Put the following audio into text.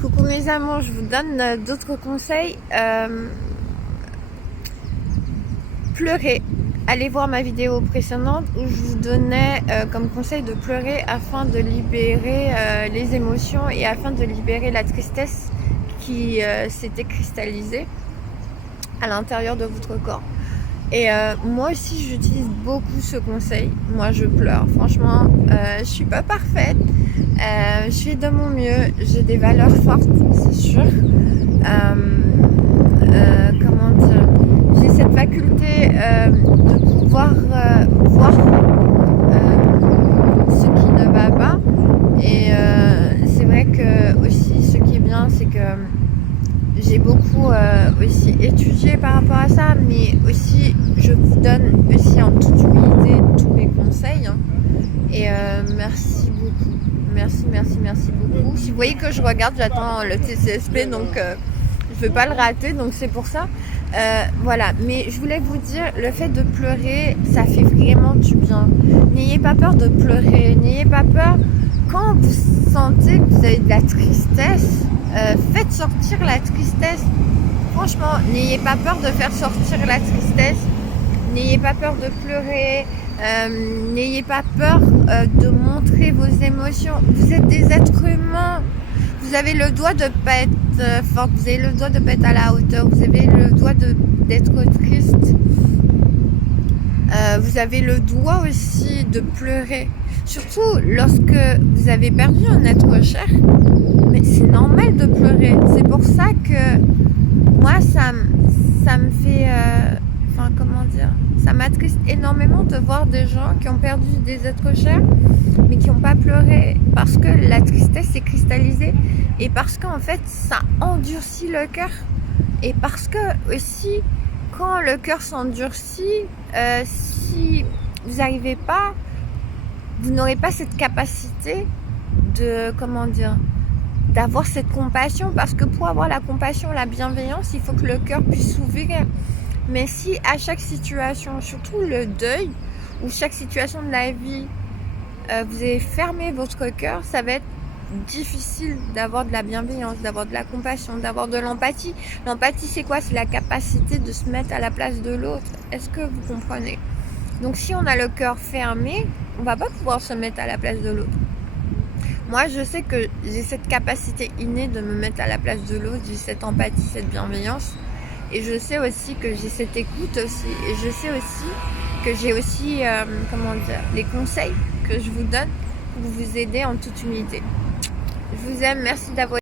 Coucou mes amours, je vous donne d'autres conseils. Pleurer. Allez voir ma vidéo précédente où je vous donnais comme conseil de pleurer afin de libérer les émotions et afin de libérer la tristesse qui s'était cristallisée à l'intérieur de votre corps. Et moi aussi j'utilise beaucoup ce conseil. Moi je pleure, franchement je suis pas parfaite, je fais de mon mieux, j'ai des valeurs fortes c'est sûr. Comment dire, j'ai cette faculté de pouvoir voir ce qui ne va pas. Et c'est vrai que aussi ce qui est bien c'est que j'ai beaucoup aussi étudié par rapport à ça, mais aussi je vous donne aussi en toute humilité tous mes conseils hein. Et merci beaucoup, merci beaucoup. Si vous voyez que je regarde, j'attends le TCSP donc je veux pas le rater, donc c'est pour ça. Voilà, mais je voulais vous dire, le fait de pleurer, ça fait vraiment du bien. N'ayez pas peur de pleurer, n'ayez pas peur quand vous sentez que vous avez de la tristesse. Faites sortir la tristesse. Franchement, n'ayez pas peur de faire sortir la tristesse. N'ayez pas peur de pleurer. N'ayez pas peur de montrer vos émotions. Vous êtes des êtres humains. Vous avez le droit de pas être forte. Vous avez le droit de pas être à la hauteur. Vous avez le droit d'être triste. Vous avez le droit aussi de pleurer. Surtout lorsque vous avez perdu un être cher. Mais c'est normal de pleurer. C'est pour ça que moi, ça me fait... Enfin, comment dire, ça m'attriste énormément de voir des gens qui ont perdu des êtres chers, mais qui n'ont pas pleuré parce que la tristesse s'est cristallisée et parce qu'en fait, ça endurcit le cœur. Et parce que aussi, quand le cœur s'endurcit, si vous n'arrivez pas, vous n'aurez pas cette capacité de, comment dire, d'avoir cette compassion, parce que pour avoir la compassion, la bienveillance, il faut que le cœur puisse s'ouvrir. Mais si à chaque situation, surtout le deuil, ou chaque situation de la vie, vous avez fermé votre cœur, ça va être difficile d'avoir de la bienveillance, d'avoir de la compassion, d'avoir de l'empathie. L'empathie, c'est quoi? C'est la capacité de se mettre à la place de l'autre. Est-ce que vous comprenez? Donc si on a le cœur fermé, on va pas pouvoir se mettre à la place de l'autre. Moi, je sais que j'ai cette capacité innée de me mettre à la place de l'autre, j'ai cette empathie, cette bienveillance. Et je sais aussi que j'ai cette écoute aussi. Et je sais aussi que j'ai aussi, comment dire, les conseils que je vous donne pour vous aider en toute humilité. Je vous aime, merci d'avoir